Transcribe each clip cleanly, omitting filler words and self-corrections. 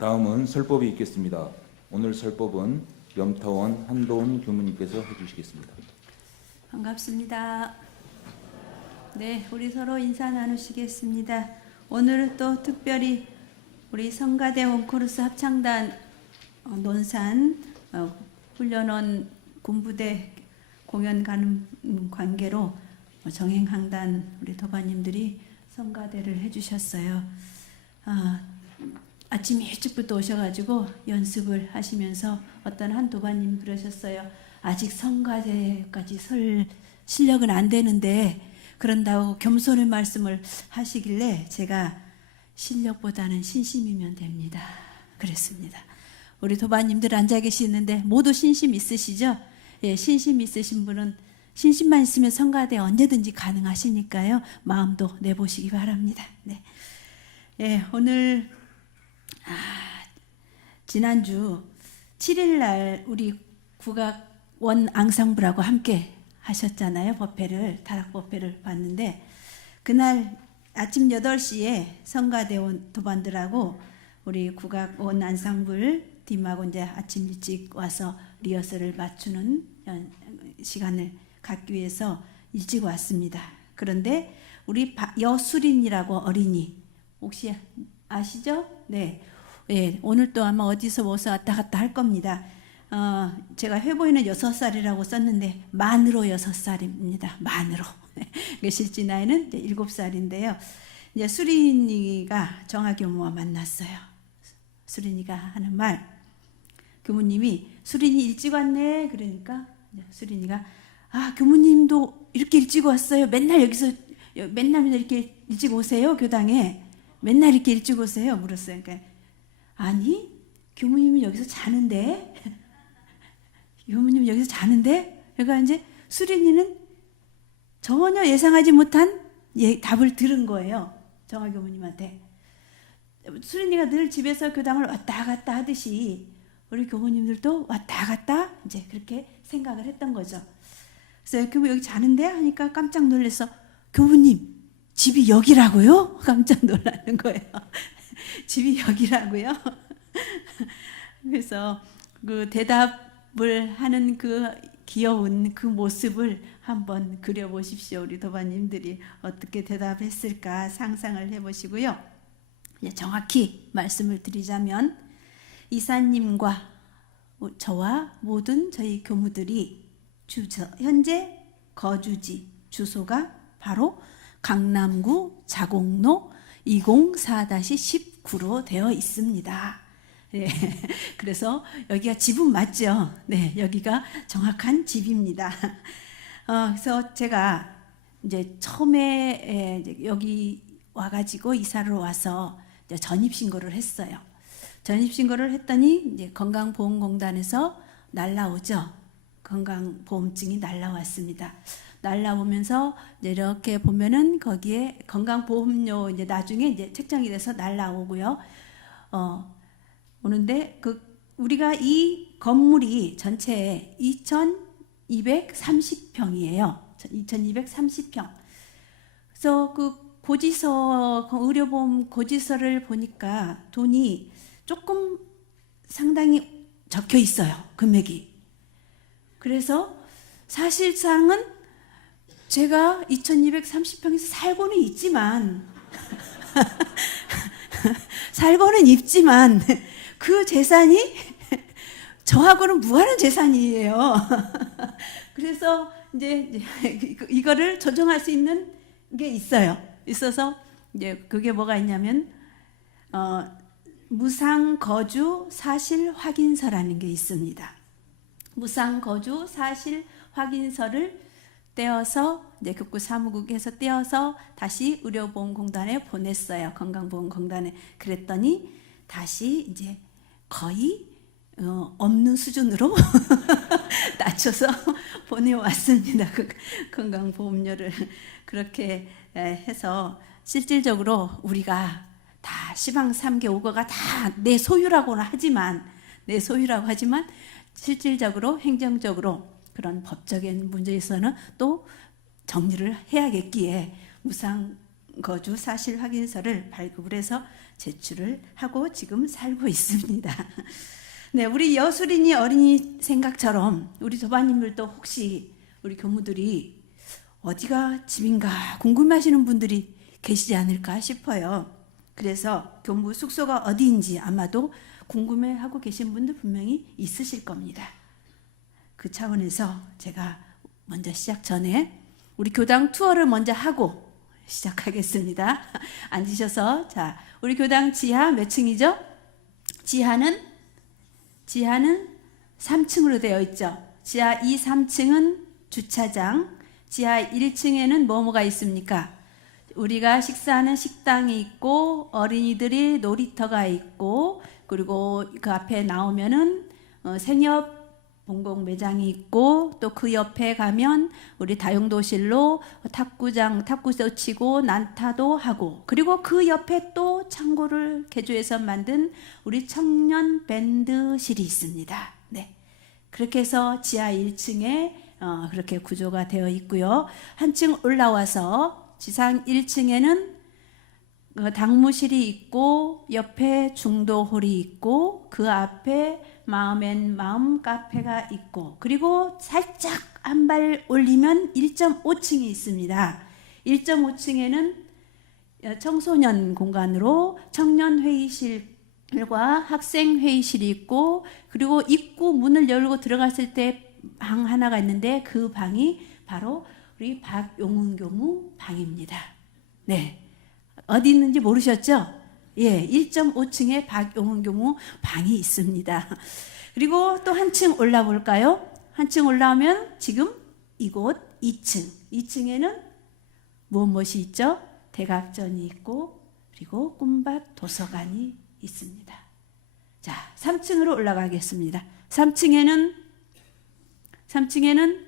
다음은 설법이 있겠습니다. 오늘 설법은 염타원 한도훈 교무님께서 해주시겠습니다. 반갑습니다. 네, 우리 서로 인사 나누시겠습니다. 오늘은 또 특별히 우리 성가대 원코러스 합창단 논산 훈련원 군부대 공연 가는 관계로 정행항단 우리 도반님들이 성가대를 해주셨어요. 아침 일찍부터 오셔가지고 연습을 하시면서 어떤 한 도반님 그러셨어요. 아직 성가대까지 설 실력은 안 되는데 그런다고 겸손의 말씀을 하시길래 제가 실력보다는 신심이면 됩니다. 그랬습니다. 우리 도반님들 앉아 계시는데 모두 신심 있으시죠? 예, 신심 있으신 분은 신심만 있으면 성가대 언제든지 가능하시니까요. 마음도 내보시기 바랍니다. 네. 예, 오늘 지난주 7일날 우리 국악 원 앙상블하고 함께 하셨잖아요. 법회를, 다락 법회를 봤는데 그날 아침 8시에 성가대원 도반들하고 우리 국악 원 앙상블 팀하고 이제 아침 일찍 와서 리허설을 맞추는 시간을 갖기 위해서 일찍 왔습니다. 그런데 우리 여수린이라고 어린이 혹시 아시죠? 네. 예, 오늘 또 아마 어디서 모서 왔다 갔다 할 겁니다. 제가 회보에는 6살이라고 썼는데 만으로 6살입니다. 만으로. 실제 나이는 이제 7살인데요. 이제 수린이가 정화교무와 만났어요. 수린이가 하는 말, 교무님이 수린이 일찍 왔네. 그러니까 수린이가 교무님도 이렇게 일찍 왔어요. 맨날 이렇게 일찍 오세요. 교당에 맨날 이렇게 일찍 오세요. 물었어요. 그러니까 아니, 교무님은 여기서 자는데? 교무님 여기서 자는데? 그러니까 이제 수린이는 전혀 예상하지 못한 답을 들은 거예요. 정화 교무님한테. 수린이가 늘 집에서 교당을 왔다 갔다 하듯이 우리 교무님들도 왔다 갔다 이제 그렇게 생각을 했던 거죠. 그래서 교무 여기 자는데? 하니까 깜짝 놀라서 교무님 집이 여기라고요? 깜짝 놀라는 거예요. 집이 여기라고요? 그래서 그 대답을 하는 그 귀여운 그 모습을 한번 그려보십시오. 우리 도반님들이 어떻게 대답했을까 상상을 해보시고요. 정확히 말씀을 드리자면 이사님과 저와 모든 저희 교무들이 현재 거주지 주소가 바로 강남구 자곡로 204-19로 되어 있습니다. 네, 그래서 여기가 집은 맞죠? 네, 여기가 정확한 집입니다. 그래서 제가 이제 처음에 이제 여기 와가지고 이사를 와서 이제 전입신고를 했어요. 전입신고를 했더니 이제 건강보험공단에서 날라오죠. 건강보험증이 날라왔습니다. 날라오면서 이렇게 보면은 거기에 건강보험료 이제 나중에 이제 책정이 돼서 날라오고요. 오는데 우리가 이 건물이 전체 2,230평이에요. 2,230평. 그래서 그 고지서 의료보험 고지서를 보니까 돈이 조금 상당히 적혀 있어요. 금액이. 그래서 사실상은 제가 2,230평에서 살고는 있지만 그 재산이 저하고는 무한한 재산이에요. 그래서 이제 이거를 조정할 수 있는 게 있어서 이제 그게 뭐가 있냐면 무상거주 사실 확인서라는 게 있습니다. 무상거주 사실 확인서를 떼어서 이제 극구 사무국에서 떼어서 다시 의료보험공단에 보냈어요. 건강보험공단에. 그랬더니 다시 이제 거의 없는 수준으로 낮춰서 보내왔습니다. 그 건강보험료를 그렇게 해서 실질적으로 우리가 다 시방 3개 5개가 다 내 소유라고 하지만 실질적으로 행정적으로 그런 법적인 문제에서는 또 정리를 해야겠기에 무상 거주 사실 확인서를 발급을 해서 제출을 하고 지금 살고 있습니다. 네, 우리 여수린이 어린이 생각처럼 우리 도반님들도 혹시 우리 교무들이 어디가 집인가 궁금하시는 분들이 계시지 않을까 싶어요. 그래서 교무 숙소가 어디인지 아마도 궁금해하고 계신 분들 분명히 있으실 겁니다. 그 차원에서 제가 먼저 시작 전에 우리 교당 투어를 먼저 하고 시작하겠습니다. 앉으셔서, 자, 우리 교당 지하 몇 층이죠? 지하는 3층으로 되어 있죠. 지하 2, 3층은 주차장, 지하 1층에는 뭐가 있습니까? 우리가 식사하는 식당이 있고 어린이들이 놀이터가 있고, 그리고 그 앞에 나오면은 생협 공공 매장이 있고, 또 그 옆에 가면 우리 다용도실로 탁구장, 탁구도 치고 난타도 하고, 그리고 그 옆에 또 창고를 개조해서 만든 우리 청년 밴드실이 있습니다. 네, 그렇게 해서 지하 1층에 그렇게 구조가 되어 있고요. 한 층 올라와서 지상 1층에는 당무실이 있고, 옆에 중도홀이 있고, 그 앞에 마음 카페가 있고, 그리고 살짝 한 발 올리면 1.5층이 있습니다. 1.5층에는 청소년 공간으로 청년 회의실과 학생 회의실이 있고, 그리고 입구 문을 열고 들어갔을 때 방 하나가 있는데 그 방이 바로 우리 박용훈 교무 방입니다. 네, 어디 있는지 모르셨죠? 예, 1.5층에 박용훈 교무 방이 있습니다. 그리고 또 한 층 올라볼까요? 한 층 올라오면 지금 이곳 2층. 2층에는 무엇이 있죠? 대각전이 있고, 그리고 꿈밭 도서관이 있습니다. 자, 3층으로 올라가겠습니다. 3층에는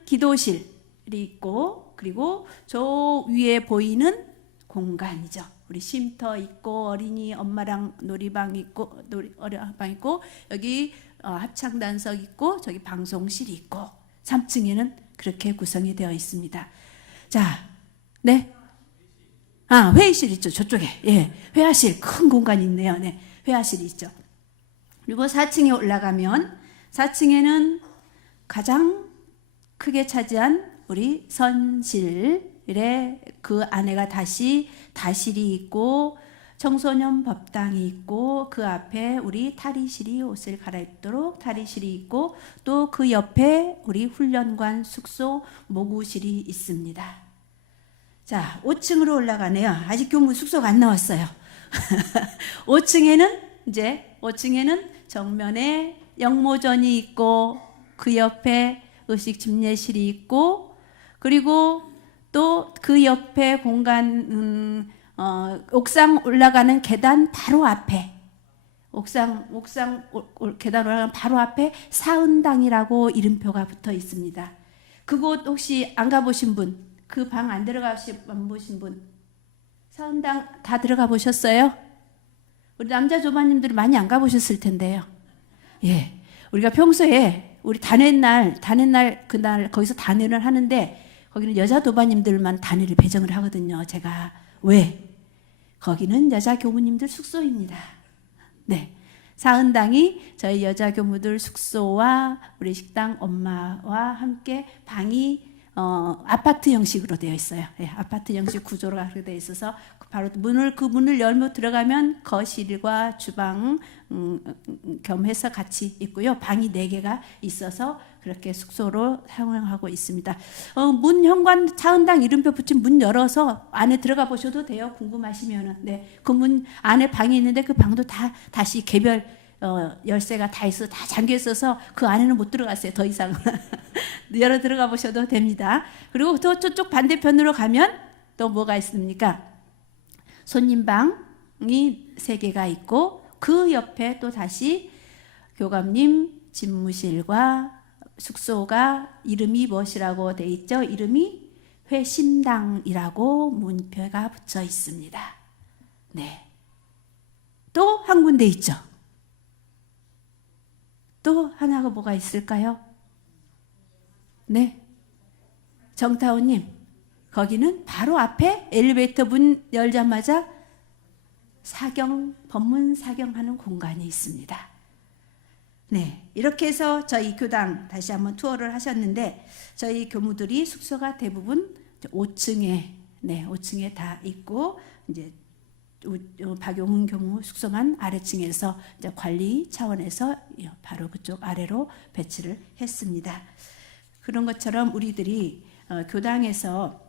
기도실이 있고, 그리고 저 위에 보이는 공간이죠. 우리 쉼터 있고, 어린이 엄마랑 놀이방 있고, 어린이방 있고, 여기 합창단석 있고, 저기 방송실이 있고, 3층에는 그렇게 구성이 되어 있습니다. 자, 네. 회의실 있죠. 저쪽에. 예. 회화실 큰 공간이 있네요. 네. 회화실이 있죠. 그리고 4층에 올라가면 4층에는 가장 크게 차지한 우리 선실에 그 안에가 다실이 있고, 청소년 법당이 있고, 그 앞에 우리 탈의실이 옷을 갈아입도록 탈의실이 있고, 또 그 옆에 우리 훈련관 숙소 모구실이 있습니다. 자, 5층으로 올라가네요. 아직 교무 숙소가 안 나왔어요. 5층에는 정면에 영모전이 있고, 그 옆에 의식 집례실이 있고, 그리고 또 그 옆에 공간 옥상 올라가는 계단 바로 앞에 계단 올라가는 바로 앞에 사은당이라고 이름표가 붙어 있습니다. 그곳 혹시 안 가보신 분, 그 방 안 보신 분, 사은당 다 들어가 보셨어요? 우리 남자 조반님들이 많이 안 가보셨을 텐데요. 예, 우리가 평소에 우리 단회날 그날 거기서 단회를 하는데, 거기는 여자 도반님들만 단회를 배정을 하거든요. 제가 왜? 거기는 여자 교무님들 숙소입니다. 네, 사은당이 저희 여자 교무들 숙소와 우리 식당 엄마와 함께 방이 아파트 형식으로 되어 있어요. 예, 아파트 형식 구조로 그렇게 되어 있어서 바로 그 문을 열고 들어가면 거실과 주방 겸해서 같이 있고요. 방이 4개가 있어서 그렇게 숙소로 사용하고 있습니다. 문 현관 사은당 이름표 붙인 문 열어서 안에 들어가 보셔도 돼요. 궁금하시면은. 네, 그 문 안에 방이 있는데 그 방도 다시 개별 열쇠가 다 있어, 다 잠겨 있어서 그 안에는 못 들어갔어요. 더 이상 열어 들어가 보셔도 됩니다. 그리고 또 저쪽 반대편으로 가면 또 뭐가 있습니까? 손님방이 3개가 있고, 그 옆에 또 다시 교감님 집무실과 숙소가 이름이 무엇이라고 돼 있죠? 이름이 회심당이라고 문표가 붙여 있습니다. 네. 또 한 군데 있죠. 또 하나가 뭐가 있을까요? 네. 정타우님, 거기는 바로 앞에 엘리베이터 문 열자마자 법문 사경하는 공간이 있습니다. 네, 이렇게 해서 저희 교당 다시 한번 투어를 하셨는데 저희 교무들이 숙소가 대부분 5층에 5층에 다 있고 이제 박용훈 교무 숙소만 아래층에서 이제 관리 차원에서 바로 그쪽 아래로 배치를 했습니다. 그런 것처럼 우리들이 교당에서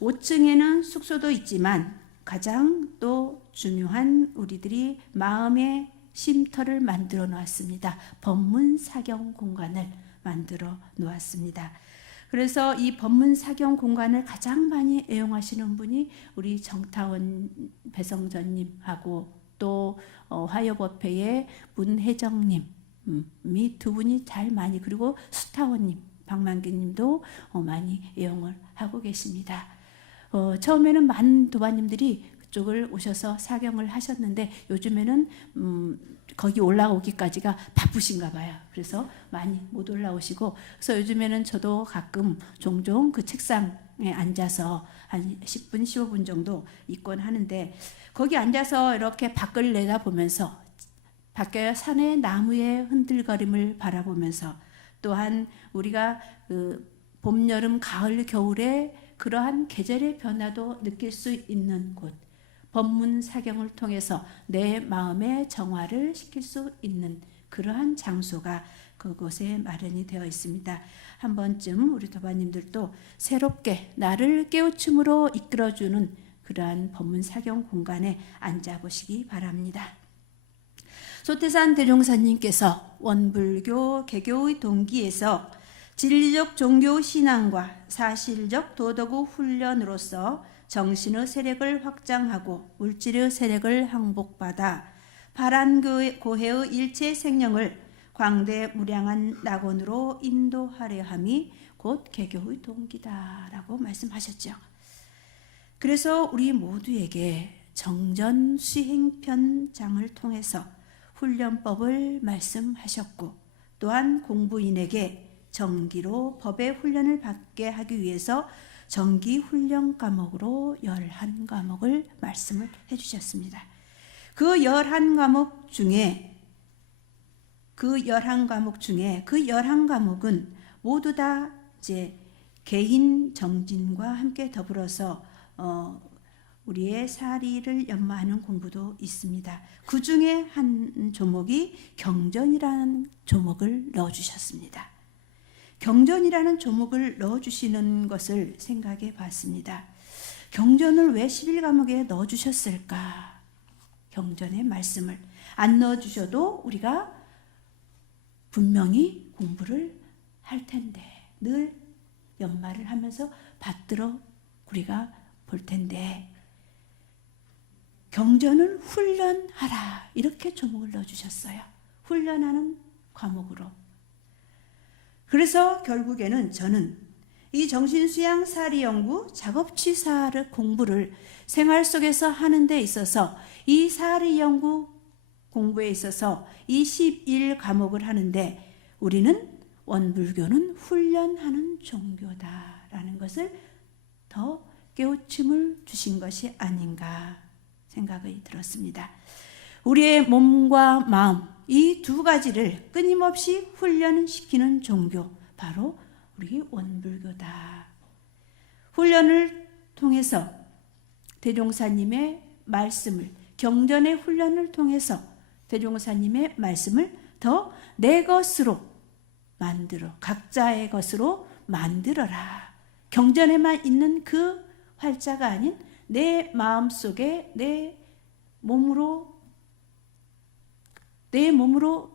5층에는 숙소도 있지만 가장 또 중요한 우리들이 마음의 쉼터를 만들어 놓았습니다. 법문 사경 공간을 만들어 놓았습니다. 그래서 이 법문 사경 공간을 가장 많이 애용하시는 분이 우리 정타원 배성전님하고 또 화요법회의 문혜정님이 두 분이 잘 많이, 그리고 수타원님 박만기님도 많이 애용을 하고 계십니다. 처음에는 많은 도반님들이 그쪽을 오셔서 사경을 하셨는데 요즘에는 거기 올라오기까지가 바쁘신가 봐요. 그래서 많이 못 올라오시고, 그래서 요즘에는 저도 가끔 종종 그 책상에 앉아서 한 10분 15분 정도 있곤 하는데, 거기 앉아서 이렇게 밖을 내다보면서 밖에 산의 나무의 흔들거림을 바라보면서, 또한 우리가 그 봄, 여름, 가을, 겨울에 그러한 계절의 변화도 느낄 수 있는 곳, 법문 사경을 통해서 내 마음의 정화를 시킬 수 있는 그러한 장소가 그곳에 마련이 되어 있습니다. 한 번쯤 우리 도반님들도 새롭게 나를 깨우침으로 이끌어주는 그러한 법문 사경 공간에 앉아보시기 바랍니다. 소태산 대종사님께서 원불교 개교의 동기에서 진리적 종교 신앙과 사실적 도덕의 훈련으로서 정신의 세력을 확장하고 물질의 세력을 항복받아 바란고해의 일체 생명을 광대무량한 낙원으로 인도하려 함이 곧 개교의 동기다라고 말씀하셨죠. 그래서 우리 모두에게 정전 수행편장을 통해서 훈련법을 말씀하셨고, 또한 공부인에게 정기로 법의 훈련을 받게 하기 위해서 정기 훈련 과목으로 11과목을 말씀을 해주셨습니다. 그 11과목 중에 그 11과목은 모두 다 이제 개인 정진과 함께 더불어서 우리의 사리를 연마하는 공부도 있습니다. 그 중에 한 조목이 경전이라는 조목을 넣어주셨습니다. 경전이라는 조목을 넣어주시는 것을 생각해 봤습니다. 경전을 왜 11과목에 넣어주셨을까? 경전의 말씀을 안 넣어주셔도 우리가 분명히 공부를 할 텐데, 늘 연말을 하면서 받들어 우리가 볼 텐데, 경전을 훈련하라 이렇게 조목을 넣어주셨어요. 훈련하는 과목으로. 그래서 결국에는 저는 이 정신수양 사리연구 작업취사를 공부를 생활 속에서 하는 데 있어서, 이 사리연구 공부에 있어서 이 11과목을 하는데 우리는 원불교는 훈련하는 종교다라는 것을 더 깨우침을 주신 것이 아닌가 생각이 들었습니다. 우리의 몸과 마음, 이 두 가지를 끊임없이 훈련시키는 종교, 바로 우리 원불교다. 훈련을 통해서 대종사님의 말씀을, 경전의 훈련을 통해서 대종사님의 말씀을 더 내 것으로 만들어, 각자의 것으로 만들어라. 경전에만 있는 그 활자가 아닌 내 마음속에 내 몸으로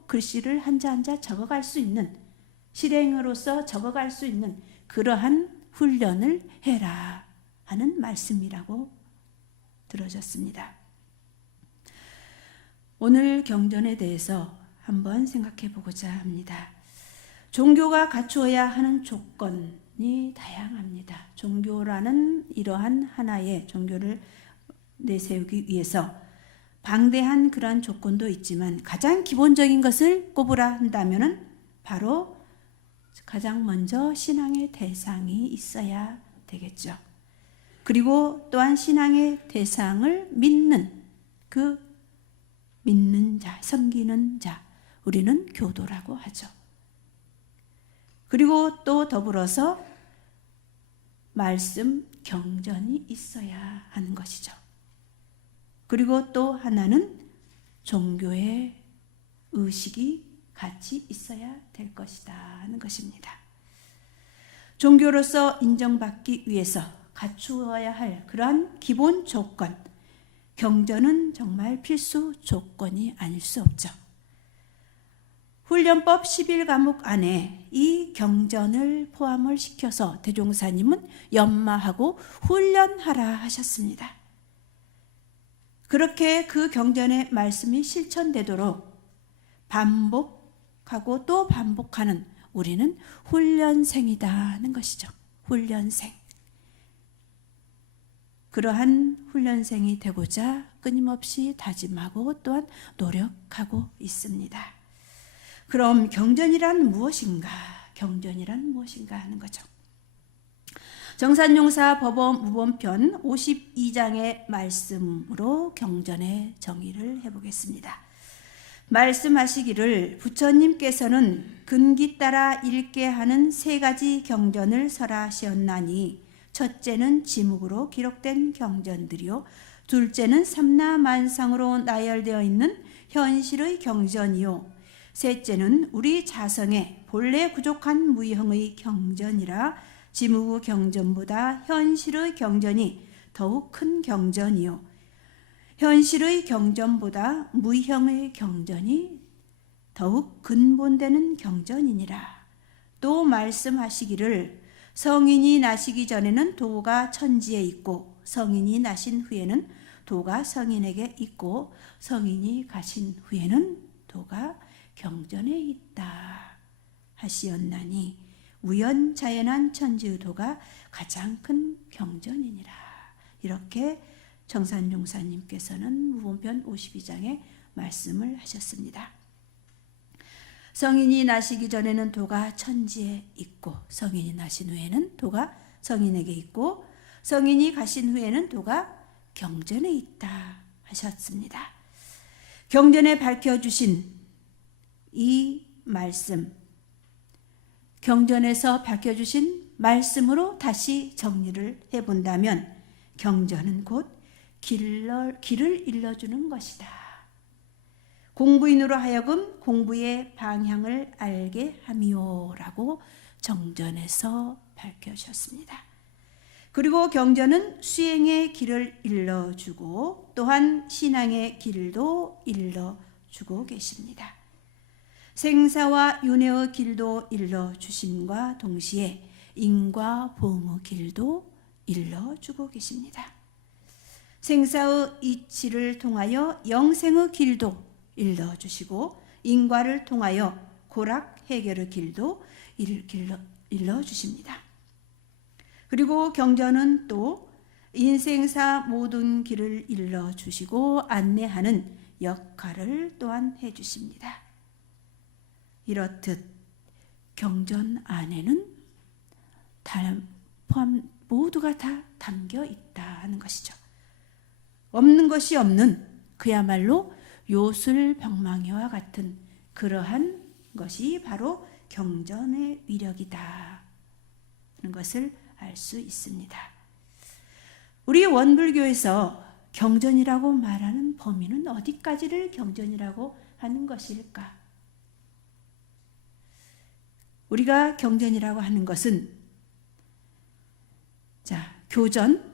글씨를 한자 한자 적어갈 수 있는, 실행으로서 적어갈 수 있는 그러한 훈련을 해라 하는 말씀이라고 들어졌습니다. 오늘 경전에 대해서 한번 생각해 보고자 합니다. 종교가 갖추어야 하는 조건이 다양합니다. 종교라는 이러한 하나의 종교를 내세우기 위해서 방대한 그러한 조건도 있지만, 가장 기본적인 것을 꼽으라 한다면은 바로 가장 먼저 신앙의 대상이 있어야 되겠죠. 그리고 또한 신앙의 대상을 믿는 그 믿는 자, 섬기는 자, 우리는 교도라고 하죠. 그리고 또 더불어서 말씀 경전이 있어야 하는 것이죠. 그리고 또 하나는 종교의 의식이 같이 있어야 될 것이다 하는 것입니다. 종교로서 인정받기 위해서 갖추어야 할 그러한 기본 조건, 경전은 정말 필수 조건이 아닐 수 없죠. 훈련법 11과목 안에 이 경전을 포함을 시켜서 대종사님은 연마하고 훈련하라 하셨습니다. 그렇게 그 경전의 말씀이 실천되도록 반복하고 또 반복하는 우리는 훈련생이다 하는 것이죠. 훈련생. 그러한 훈련생이 되고자 끊임없이 다짐하고 또한 노력하고 있습니다. 그럼 경전이란 무엇인가? 경전이란 무엇인가 하는 거죠. 정산용사 법원 무본편 52장의 말씀으로 경전의 정의를 해보겠습니다. 말씀하시기를 부처님께서는 근기 따라 읽게 하는 세 가지 경전을 설하시었나니 첫째는 지묵으로 기록된 경전들이요, 둘째는 삼라만상으로 나열되어 있는 현실의 경전이요, 셋째는 우리 자성의 본래 부족한 무형의 경전이라 지묵의 경전보다 현실의 경전이 더욱 큰 경전이요, 현실의 경전보다 무형의 경전이 더욱 근본되는 경전이니라. 또 말씀하시기를 성인이 나시기 전에는 도가 천지에 있고 성인이 나신 후에는 도가 성인에게 있고 성인이 가신 후에는 도가 경전에 있다 하시었나니 우연자연한 천지의 도가 가장 큰 경전이니라. 이렇게 정산용사님께서는 무본편 52장에 말씀을 하셨습니다. 성인이 나시기 전에는 도가 천지에 있고 성인이 나신 후에는 도가 성인에게 있고 성인이 가신 후에는 도가 경전에 있다 하셨습니다. 경전에 밝혀주신 이 말씀, 경전에서 밝혀주신 말씀으로 다시 정리를 해본다면 경전은 곧 길을 일러주는 것이다. 공부인으로 하여금 공부의 방향을 알게 함이오라고 정전에서 밝혀주셨습니다. 그리고 경전은 수행의 길을 일러주고 또한 신앙의 길도 일러주고 계십니다. 생사와 윤회의 길도 일러주심과 동시에 인과 보응의 길도 일러주고 계십니다. 생사의 이치를 통하여 영생의 길도 일러주시고 인과를 통하여 고락 해결의 길도 일러주십니다. 그리고 경전은 또 인생사 모든 길을 일러주시고 안내하는 역할을 또한 해주십니다. 이렇듯 경전 안에는 모두가 다 담겨 있다 하는 것이죠. 없는 것이 없는 그야말로 요술병망이와 같은 그러한 것이 바로 경전의 위력이다 하는 것을 알 수 있습니다. 우리 원불교에서 경전이라고 말하는 범위는 어디까지를 경전이라고 하는 것일까? 우리가 경전이라고 하는 것은 교전,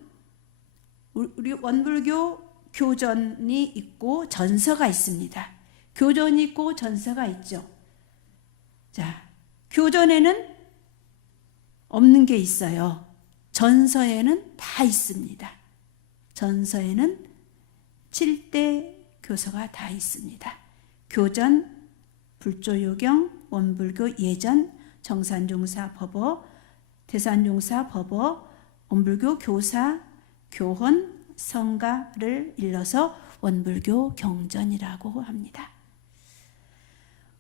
우리 원불교 교전이 있고 전서가 있습니다. 교전이 있고 전서가 있죠. 교전에는 없는 게 있어요. 전서에는 다 있습니다. 전서에는 7대 교서가 다 있습니다. 교전, 불조요경, 원불교 예전, 정산종사 법어, 대산종사 법어, 원불교 교사, 교헌, 성가를 일러서 원불교 경전이라고 합니다.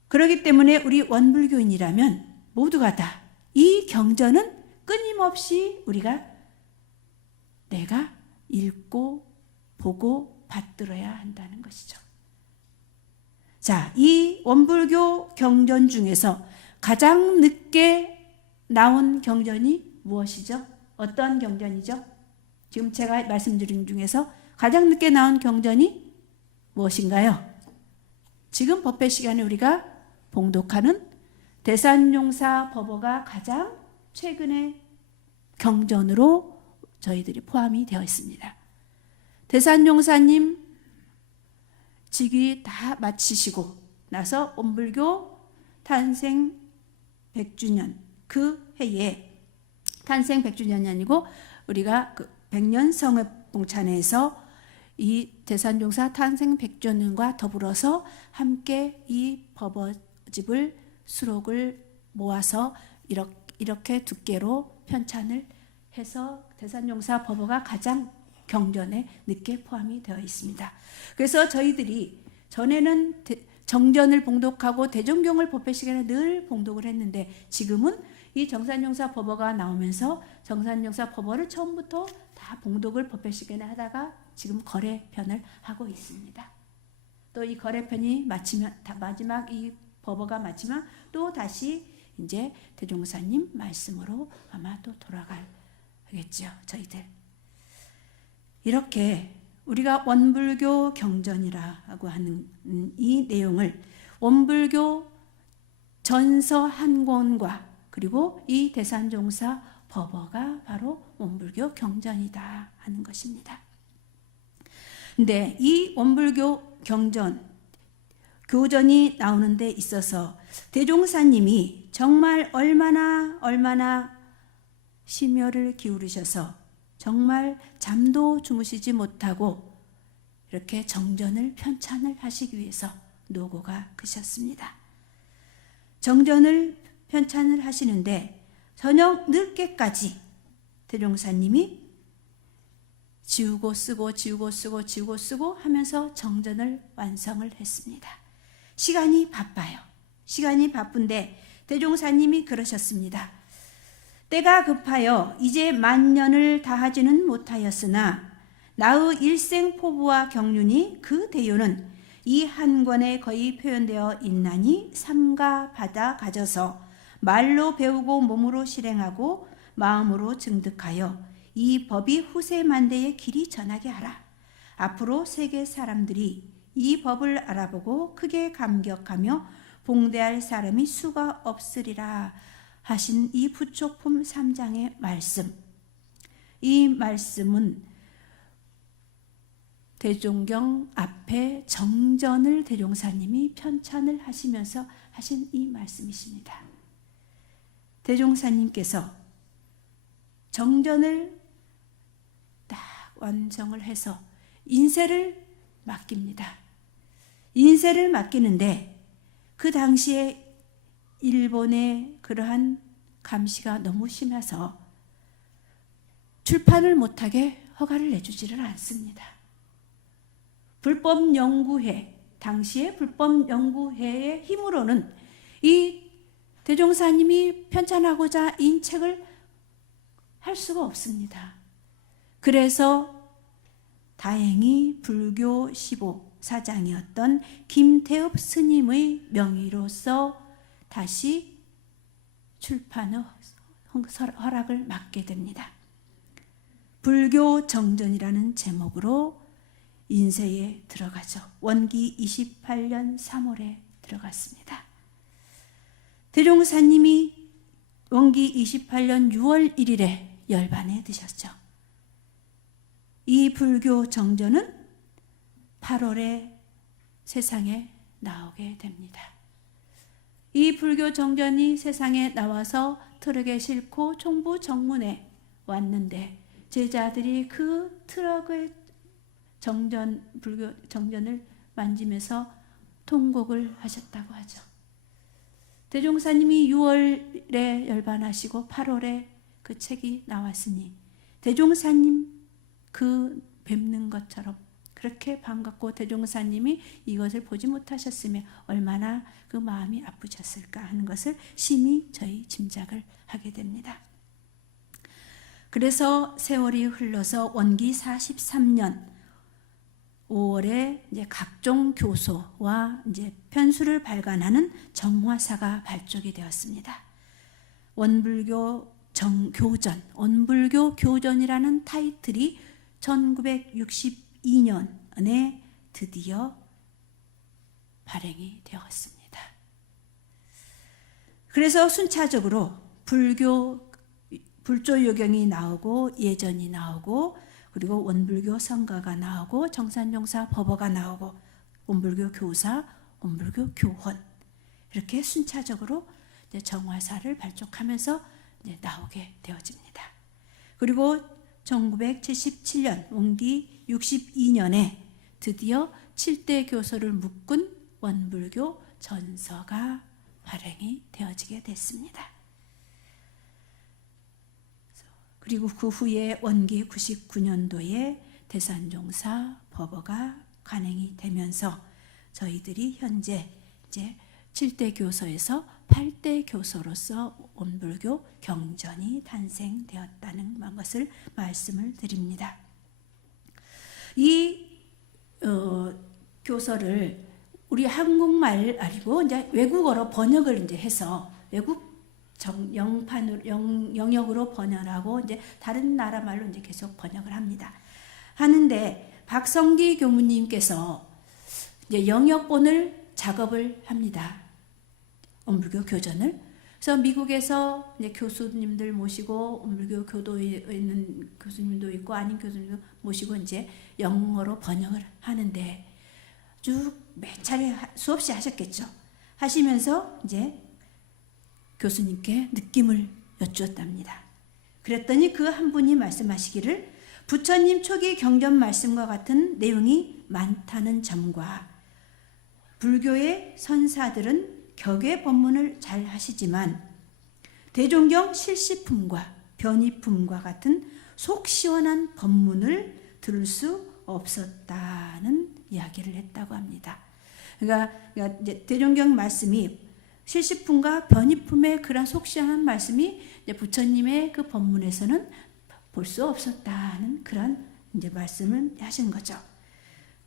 그렇기 때문에 우리 원불교인이라면 모두가 다 이 경전은 끊임없이 우리가 내가 읽고 보고 받들어야 한다는 것이죠. 자, 이 원불교 경전 중에서 가장 늦게 나온 경전이 무엇이죠? 어떤 경전이죠? 지금 제가 말씀드린 중에서 가장 늦게 나온 경전이 무엇인가요? 지금 법회 시간에 우리가 봉독하는 대산용사 법어가 가장 최근의 경전으로 저희들이 포함이 되어 있습니다. 대산용사님 직위 다 마치시고 나서 원불교 탄생 100주년 그 해에 탄생 100주년이 아니고 우리가 그 100년 성회봉찬회에서 이 대산용사 탄생 100주년과 더불어서 함께 이 법어집을 수록을 모아서 이렇게 두께로 편찬을 해서 대산용사 법어가 가장 경전에 늦게 포함이 되어 있습니다. 그래서 저희들이 전에는 정전을 봉독하고 대종경을 법회 시간에 늘 봉독을 했는데 지금은 이 정산용사 법어가 나오면서 정산용사 법어를 처음부터 다 봉독을 법회 시간에 하다가 지금 거래편을 하고 있습니다. 또 이 거래편이 마치면 마지막 이 법어가 마치면 또 다시 이제 대종사님 말씀으로 아마 또 돌아가겠죠. 저희들 이렇게 우리가 원불교 경전이라고 하는 이 내용을 원불교 전서 한 권과 그리고 이 대산종사 법어가 바로 원불교 경전이다 하는 것입니다. 근데 이 원불교 경전 교전이 나오는 데 있어서 대종사님이 정말 얼마나 심혈을 기울이셔서 정말 잠도 주무시지 못하고 이렇게 정전을 편찬을 하시기 위해서 노고가 크셨습니다. 정전을 편찬을 하시는데 저녁 늦게까지 대종사님이 지우고 쓰고 하면서 정전을 완성을 했습니다. 시간이 바빠요. 시간이 바쁜데 대종사님이 그러셨습니다. 때가 급하여 이제 만년을 다하지는 못하였으나 나의 일생 포부와 경륜이 그 대요는 이 한 권에 거의 표현되어 있나니 삼가 받아 가져서 말로 배우고 몸으로 실행하고 마음으로 증득하여 이 법이 후세 만대에 길이 전하게 하라. 앞으로 세계 사람들이 이 법을 알아보고 크게 감격하며 봉대할 사람이 수가 없으리라 하신 이 부촉품 3장의 말씀. 이 말씀은 대종경 앞에 정전을 대종사님이 편찬을 하시면서 하신 이 말씀이십니다. 대종사님께서 정전을 딱 완성을 해서 인쇄를 맡깁니다. 인쇄를 맡기는데 그 당시에 일본의 그러한 감시가 너무 심해서 출판을 못하게 허가를 내주지를 않습니다. 불법연구회, 당시의 불법연구회의 힘으로는 이 대종사님이 편찬하고자 인 책을 할 수가 없습니다. 그래서 다행히 불교 15사장이었던 김태읍 스님의 명의로서 다시 출판의 허락을 맡게 됩니다. 불교 정전이라는 제목으로 인쇄에 들어가죠. 원기 28년 3월에 들어갔습니다. 대종사님이 원기 28년 6월 1일에 열반에 드셨죠. 이 불교 정전은 8월에 세상에 나오게 됩니다. 이 불교 정전이 세상에 나와서 트럭에 싣고 총부 정문에 왔는데 제자들이 그 트럭의 불교 정전을 만지면서 통곡을 하셨다고 하죠. 대종사님이 6월에 열반하시고 8월에 그 책이 나왔으니 대종사님 그 뵙는 것처럼 그렇게 반갑고 대종사님이 이것을 보지 못하셨으면 얼마나 그 마음이 아프셨을까 하는 것을 심히 저희 짐작을 하게 됩니다. 그래서 세월이 흘러서 원기 43년 5월에 이제 각종 교소와 이제 편수를 발간하는 정화사가 발족이 되었습니다. 원불교 정교전, 원불교 교전이라는 타이틀이 1962년에 드디어 발행이 되었습니다. 그래서 순차적으로 불조 요경이 나오고 예전이 나오고 그리고 원불교 성가가 나오고 정산용사 법어가 나오고 원불교 교사, 원불교 교헌 이렇게 순차적으로 이제 정화사를 발족하면서 이제 나오게 되어집니다. 그리고 1977년 원기 62년에 드디어 7대 교소를 묶은 원불교 전서가 발행이 되어지게 됐습니다. 그리고 그 후에 원기 99년도에 대산종사 법어가 간행이 되면서 저희들이 현재 이제 7대 교소에서 8대 교소로서 원불교 경전이 탄생되었다는 것을 말씀을 드립니다. 이 교서를 우리 한국말 아니고 이제 외국어로 번역을 이제 해서 외국 영역으로 번역하고 이제 다른 나라 말로 이제 계속 번역을 합니다. 하는데 박성기 교무님께서 이제 영역본을 작업을 합니다. 원불교 교전을. 그래서 미국에서 이제 교수님들 모시고 원불교 교도에 있는 교수님도 있고 아닌 교수님도 모시고 이제 영어로 번역을 하는데 쭉 몇 차례 수없이 하셨겠죠. 하시면서 이제 교수님께 느낌을 여쭈었답니다. 그랬더니 그 한 분이 말씀하시기를 부처님 초기 경전 말씀과 같은 내용이 많다는 점과 불교의 선사들은 격의 법문을 잘 하시지만 대종경 실시품과 변이품과 같은 속 시원한 법문을 들을 수 없었다는 이야기를 했다고 합니다. 그러니까 이제 대종경 말씀이 실시품과 변이품의 그런 속 시원한 말씀이 이제 부처님의 그 법문에서는 볼 수 없었다는 그런 이제 말씀을 하신 거죠.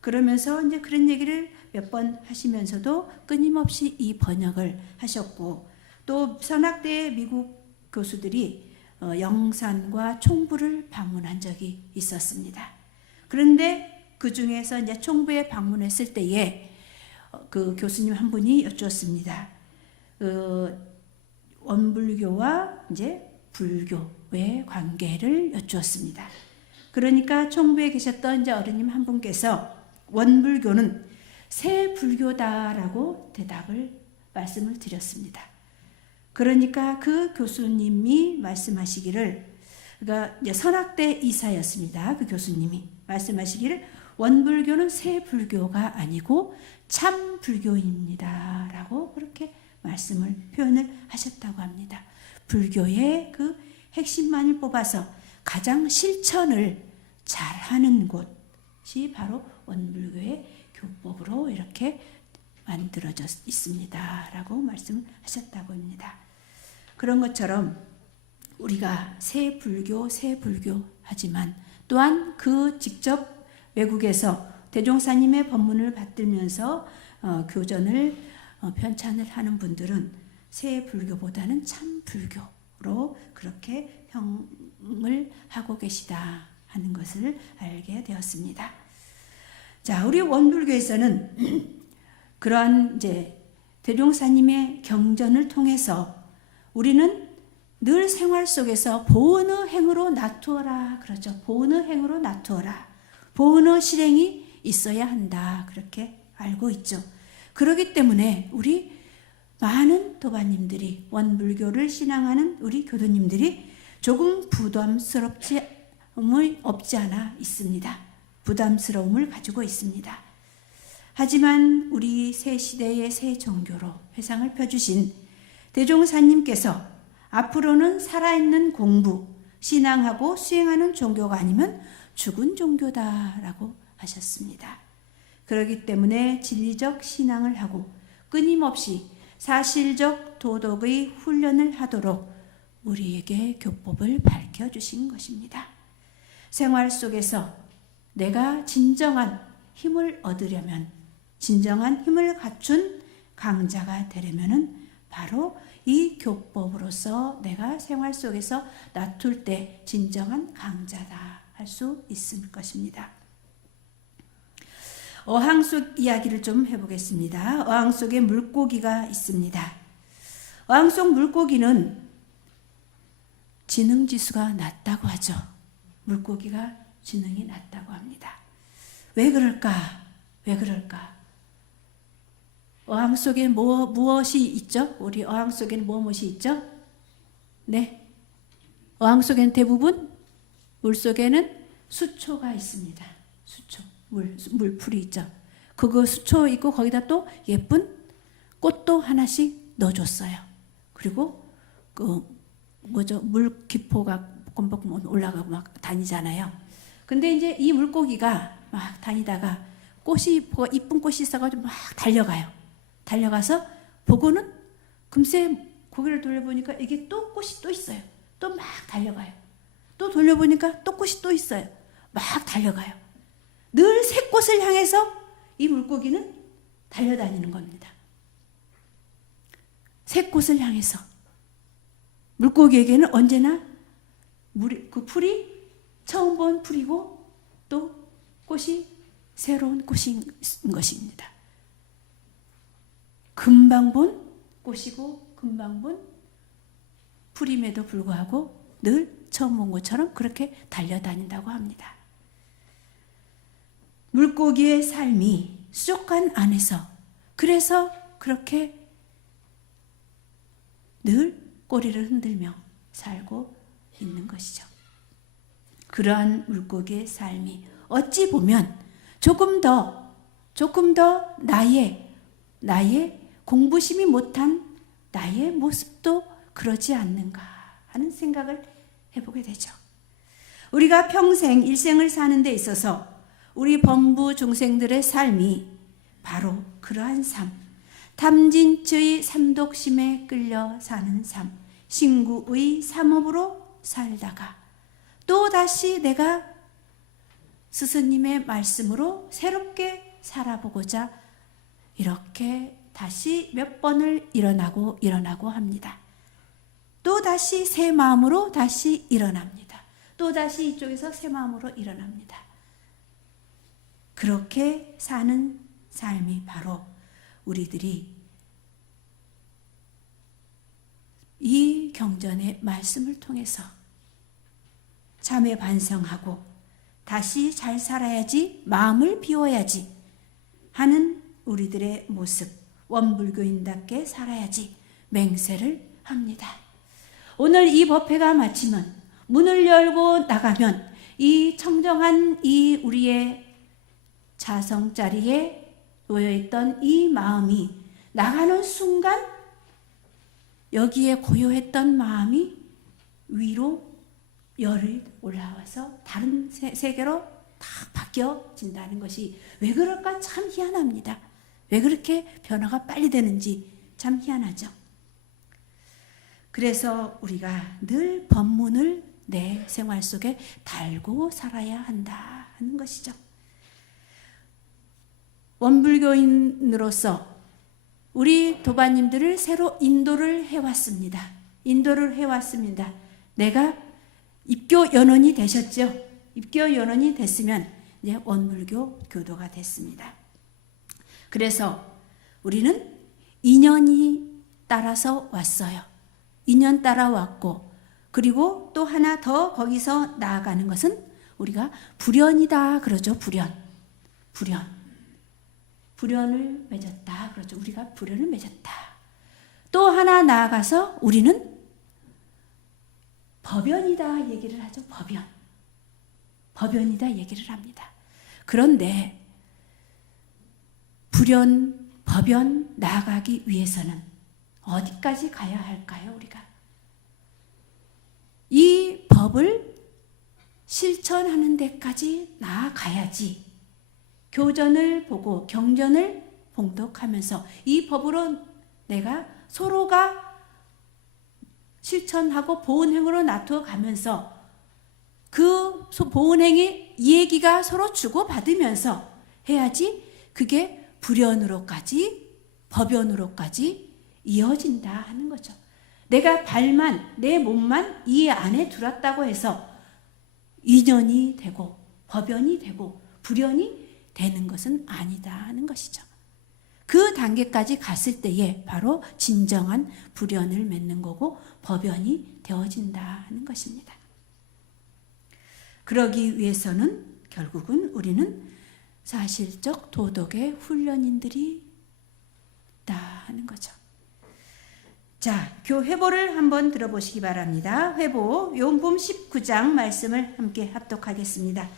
그러면서 이제 그런 얘기를 몇 번 하시면서도 끊임없이 이 번역을 하셨고 또 선학대 미국 교수들이 영산과 총부를 방문한 적이 있었습니다. 그런데 그 중에서 이제 총부에 방문했을 때에 그 교수님 한 분이 여쭈었습니다. 원불교와 이제 불교의 관계를 여쭈었습니다. 그러니까 총부에 계셨던 이제 어른님 한 분께서 원불교는 새 불교다라고 대답을 말씀을 드렸습니다. 그러니까 그 교수님이 말씀하시기를 그러니까 이제 선학대 이사였습니다. 그 교수님이 말씀하시기를 원불교는 새 불교가 아니고 참 불교입니다. 라고 그렇게 말씀을 표현을 하셨다고 합니다. 불교의 그 핵심만을 뽑아서 가장 실천을 잘하는 곳이 바로 원불교의 교법으로 이렇게 만들어져 있습니다. 라고 말씀하셨다고 합니다. 그런 것처럼 우리가 새 불교 하지만 또한 그 직접 외국에서 대종사님의 법문을 받들면서 교전을 편찬을 하는 분들은 새 불교보다는 참 불교로 그렇게 평을 하고 계시다 하는 것을 알게 되었습니다. 자, 우리 원불교에서는 그러한 이제 대종사님의 경전을 통해서 우리는 늘 생활 속에서 보은의 행으로 놔두어라 그러죠. 보은의 행으로 놔두어라. 보은의 실행이 있어야 한다. 그렇게 알고 있죠. 그렇기 때문에 우리 많은 도반님들이 원불교를 신앙하는 우리 교도님들이 조금 부담스럽지 없지 않아 있습니다. 부담스러움을 가지고 있습니다. 하지만 우리 새 시대의 새 종교로 회상을 펴주신 대종사님께서 앞으로는 살아있는 공부, 신앙하고 수행하는 종교가 아니면 죽은 종교다라고 하셨습니다. 그렇기 때문에 진리적 신앙을 하고 끊임없이 사실적 도덕의 훈련을 하도록 우리에게 교법을 밝혀주신 것입니다. 생활 속에서 내가 진정한 힘을 얻으려면, 진정한 힘을 갖춘 강자가 되려면은 바로 이 교법으로서 내가 생활 속에서 나툴 때 진정한 강자다 할 수 있을 것입니다. 어항 속 이야기를 좀 해보겠습니다. 어항 속에 물고기가 있습니다. 어항 속 물고기는 지능지수가 낮다고 하죠. 물고기가 지능이 낮다고 합니다. 왜 그럴까? 왜 그럴까? 어항 속에 무엇이 있죠? 우리 어항 속에는 무엇이 있죠? 네. 어항 속에는 대부분 물 속에는 수초가 있습니다. 수초. 물풀이 있죠. 그거 수초 있고 거기다 또 예쁜 꽃도 하나씩 넣어줬어요. 그리고 물 기포가 껌뻑 올라가고 막 다니잖아요. 근데 이제 이 물고기가 막 다니다가 이쁜 꽃이 있어가지고 막 달려가서 보고는 금세 고개를 돌려보니까 이게 또 꽃이 또 있어요. 또 막 달려가요. 또 돌려보니까 또 꽃이 또 있어요. 막 달려가요. 늘 새 꽃을 향해서 이 물고기는 달려다니는 겁니다. 새 꽃을 향해서. 물고기에게는 언제나 그 풀이 처음 본 풀이고 또 꽃이 새로운 꽃인 것입니다. 금방 본 꽃이고 금방 본 풀임에도 불구하고 늘 처음 본 것처럼 그렇게 달려다닌다고 합니다. 물고기의 삶이 수족관 안에서 그래서 그렇게 늘 꼬리를 흔들며 살고 있는 것이죠. 그러한 물고기의 삶이 어찌 보면 조금 더 나의 공부심이 못한 나의 모습도 그러지 않는가 하는 생각을 해보게 되죠. 우리가 평생 일생을 사는 데 있어서 우리 범부 중생들의 삶이 바로 그러한 삶, 탐진치의 삼독심에 끌려 사는 삶, 신구의 삼업으로 살다가 또 다시 내가 스승님의 말씀으로 새롭게 살아보고자 이렇게 다시 몇 번을 일어나고 합니다. 또 다시 새 마음으로 다시 일어납니다. 또 다시 이쪽에서 새 마음으로 일어납니다. 그렇게 사는 삶이 바로 우리들이 이 경전의 말씀을 통해서 참회 반성하고 다시 잘 살아야지, 마음을 비워야지 하는 우리들의 모습, 원불교인답게 살아야지 맹세를 합니다. 오늘 이 법회가 마치면 문을 열고 나가면 이 청정한 이 우리의 자성자리에 놓여있던 이 마음이 나가는 순간 여기에 고요했던 마음이 위로 열이 올라와서 다른 세계로 다 바뀌어진다는 것이 왜 그럴까 참 희한합니다. 왜 그렇게 변화가 빨리 되는지 참 희한하죠. 그래서 우리가 늘 법문을 내 생활 속에 달고 살아야 한다 하는 것이죠. 원불교인으로서 우리 도반님들을 새로 인도를 해왔습니다. 내가 입교 연원이 되셨죠? 입교 연원이 됐으면 이제 원불교 교도가 됐습니다. 그래서 우리는 인연이 따라서 왔어요. 인연 따라 왔고, 그리고 또 하나 더 거기서 나아가는 것은 우리가 불연이다 그러죠. 불연을 맺었다 그러죠. 우리가 불연을 맺었다. 또 하나 나아가서 우리는 법연이다 얘기를 하죠. 법연이다 얘기를 합니다. 그런데 불연, 법연 나아가기 위해서는 어디까지 가야 할까요? 우리가 이 법을 실천하는 데까지 나아가야지 교전을 보고 경전을 봉독하면서 이 법으로 내가 서로가 실천하고 보은행으로 놔두어 가면서 그 보은행이 이 얘기가 서로 주고받으면서 해야지 그게 불연으로까지 법연으로까지 이어진다 하는 거죠. 내가 발만 내 몸만 이 안에 들었다고 해서 인연이 되고 법연이 되고 불연이 되는 것은 아니다 하는 것이죠. 그 단계까지 갔을 때에 바로 진정한 불연을 맺는 거고 법연이 되어진다 하는 것입니다. 그러기 위해서는 결국은 우리는 사실적 도덕의 훈련인들이 있다 하는 거죠. 자, 교회보를 한번 들어보시기 바랍니다. 회보 요한복음 19장 말씀을 함께 합독하겠습니다.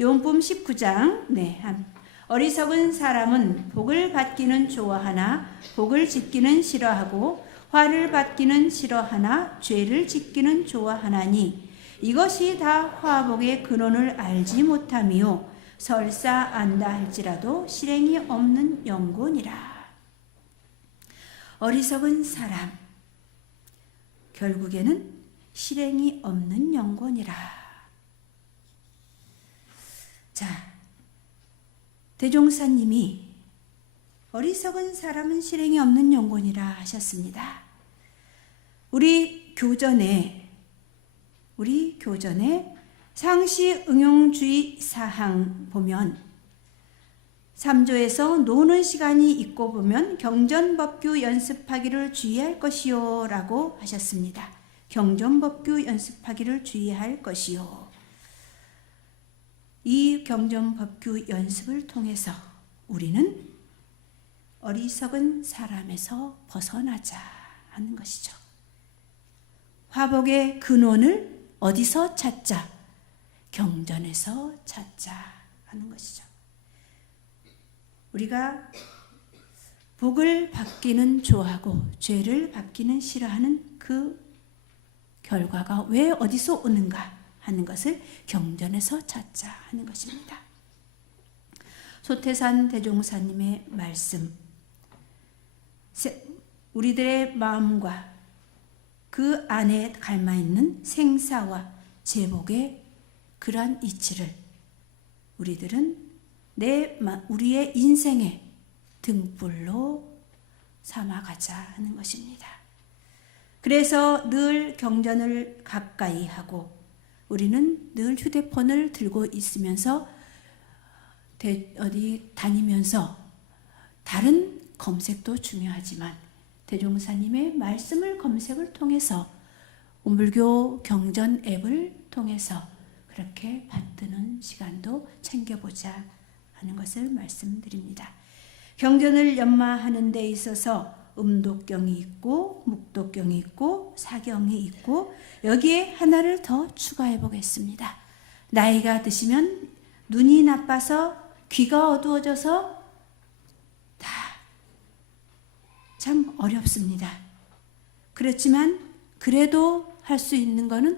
요한복음 19장 어리석은 사람은 복을 받기는 좋아하나 복을 짓기는 싫어하고 화를 받기는 싫어하나 죄를 짓기는 좋아하나니 이것이 다 화복의 근원을 알지 못하며 설사 안다 할지라도 실행이 없는 영혼이라. 어리석은 사람, 결국에는 실행이 없는 영혼이라. 자, 대종사님이 어리석은 사람은 실행이 없는 영혼이라 하셨습니다. 우리 교전에 상시 응용주의 사항 보면 3조에서 노는 시간이 있고 보면 경전법규 연습하기를 주의할 것이요 라고 하셨습니다. 경전법규 연습하기를 주의할 것이요. 이 경전법규 연습을 통해서 우리는 어리석은 사람에서 벗어나자 하는 것이죠. 화복의 근원을 어디서 찾자? 경전에서 찾자 하는 것이죠. 우리가 복을 받기는 좋아하고 죄를 받기는 싫어하는 그 결과가 왜 어디서 오는가 하는 것을 경전에서 찾자 하는 것입니다. 소태산 대종사님의 말씀, 우리들의 마음과 그 안에 갈마있는 생사와 제복의 그러한 이치를 우리들은 우리의 인생의 등불로 삼아가자 하는 것입니다. 그래서 늘 경전을 가까이 하고 우리는 늘 휴대폰을 들고 있으면서 어디 다니면서 다른 검색도 중요하지만 대종사님의 말씀을 검색을 통해서 운불교 경전 앱을 통해서 그렇게 받드는 시간도 챙겨보자 하는 것을 말씀드립니다. 경전을 연마하는 데 있어서 음독경이 있고 묵독경이 있고 사경이 있고 여기에 하나를 더 추가해 보겠습니다. 나이가 드시면 눈이 나빠서 귀가 어두워져서 참 어렵습니다. 그렇지만 그래도 할 수 있는 것은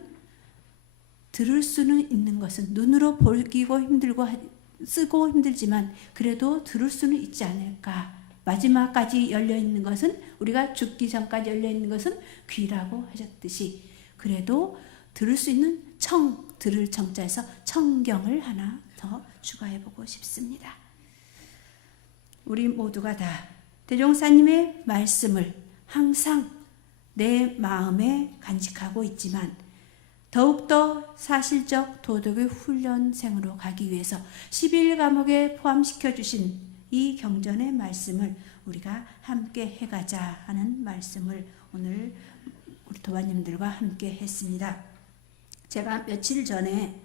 들을 수는 있는 것은 눈으로 보기고 힘들고 쓰고 힘들지만 그래도 들을 수는 있지 않을까. 마지막까지 열려있는 것은 우리가 죽기 전까지 열려있는 것은 귀라고 하셨듯이 그래도 들을 수 있는 들을 청자에서 청경을 하나 더 추가해보고 싶습니다. 우리 모두가 다 대종사님의 말씀을 항상 내 마음에 간직하고 있지만 더욱더 사실적 도덕의 훈련생으로 가기 위해서 11과목에 포함시켜 주신 이 경전의 말씀을 우리가 함께 해가자 하는 말씀을 오늘 우리 도반님들과 함께 했습니다. 제가 며칠 전에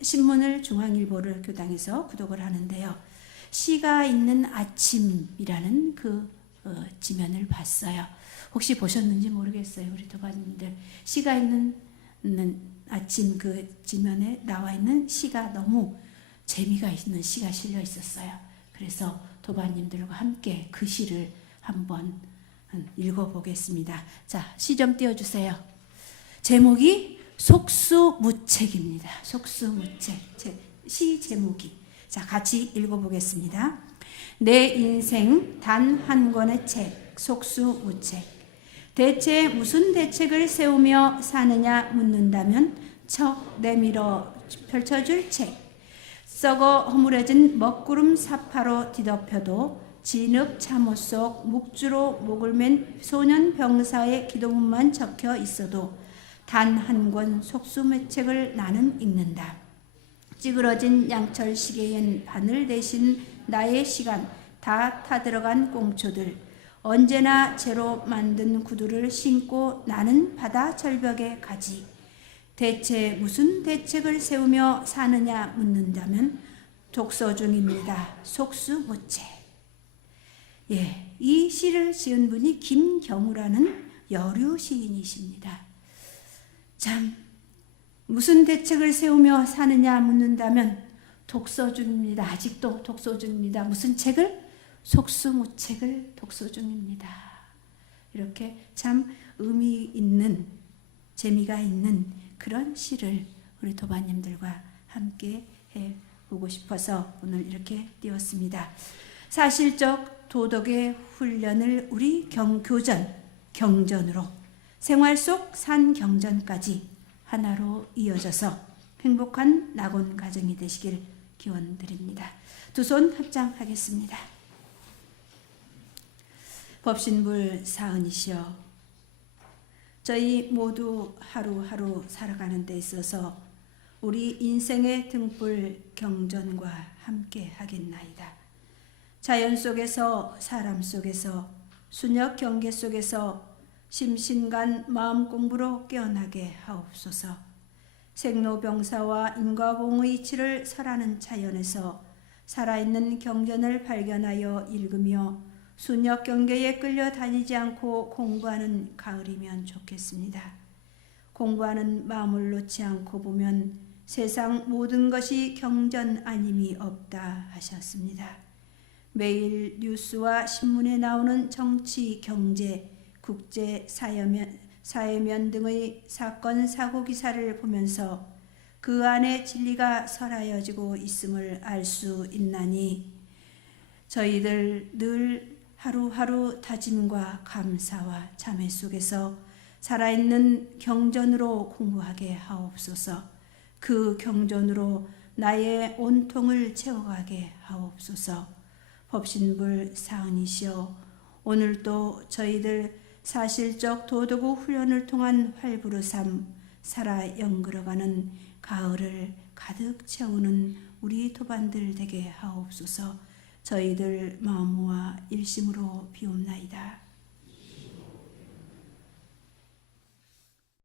신문을 중앙일보를 교당에서 구독을 하는데요. 시가 있는 아침이라는 그 지면을 봤어요. 혹시 보셨는지 모르겠어요. 우리 도반님들. 시가 있는 아침 그 지면에 나와 있는 시가 너무 재미가 있는 시가 실려 있었어요. 그래서 도반님들과 함께 그 시를 한번 읽어보겠습니다. 자, 시 좀 띄워주세요. 제목이 속수무책입니다. 속수무책. 시 제목이. 자, 같이 읽어보겠습니다. 내 인생 단 한 권의 책, 속수무책. 대체 무슨 대책을 세우며 사느냐 묻는다면 척 내밀어 펼쳐줄 책. 썩어 허물어진 먹구름 사파로 뒤덮여도 진흙 참호 속 묵주로 목을 맨 소년 병사의 기도문만 적혀 있어도 단 한 권 속수매책을 나는 읽는다. 찌그러진 양철 시계엔 바늘 대신 나의 시간 다 타들어간 꽁초들, 언제나 재로 만든 구두를 신고 나는 바다 절벽에 가지. 대체 무슨 대책을 세우며 사느냐 묻는다면 독서 중입니다. 속수무책. 예, 이 시를 지은 분이 김경우라는 여류 시인이십니다. 참, 무슨 대책을 세우며 사느냐 묻는다면 독서 중입니다. 아직도 독서 중입니다. 무슨 책을? 속수무책을 독서 중입니다. 이렇게 참 의미 있는, 재미가 있는 그런 시를 우리 도반님들과 함께 해보고 싶어서 오늘 이렇게 띄웠습니다. 사실적 도덕의 훈련을 우리 경전으로 생활 속 산경전까지 하나로 이어져서 행복한 낙원 가정이 되시길 기원드립니다. 두 손 합장하겠습니다. 법신불 사은이시여, 저희 모두 하루하루 살아가는 데 있어서 우리 인생의 등불 경전과 함께 하겠나이다. 자연 속에서, 사람 속에서, 순역 경계 속에서 심신간 마음 공부로 깨어나게 하옵소서. 생로병사와 인과공의 이치를 설하는 자연에서 살아있는 경전을 발견하여 읽으며 순역 경계에 끌려다니지 않고 공부하는 가을이면 좋겠습니다. 공부하는 마음을 놓지 않고 보면 세상 모든 것이 경전 아님이 없다 하셨습니다. 매일 뉴스와 신문에 나오는 정치, 경제, 국제, 사회면 등의 사건, 사고 기사를 보면서 그 안에 진리가 설하여지고 있음을 알 수 있나니 저희들 늘 하루하루 다짐과 감사와 참회 속에서 살아있는 경전으로 공부하게 하옵소서. 그 경전으로 나의 온통을 채워가게 하옵소서. 법신불 사은이시여, 오늘도 저희들 사실적 도덕의 훈련을 통한 활부로 살아 연그러가는 가을을 가득 채우는 우리 도반들 되게 하옵소서. 저희들 마음 모아 일심으로 비옵나이다.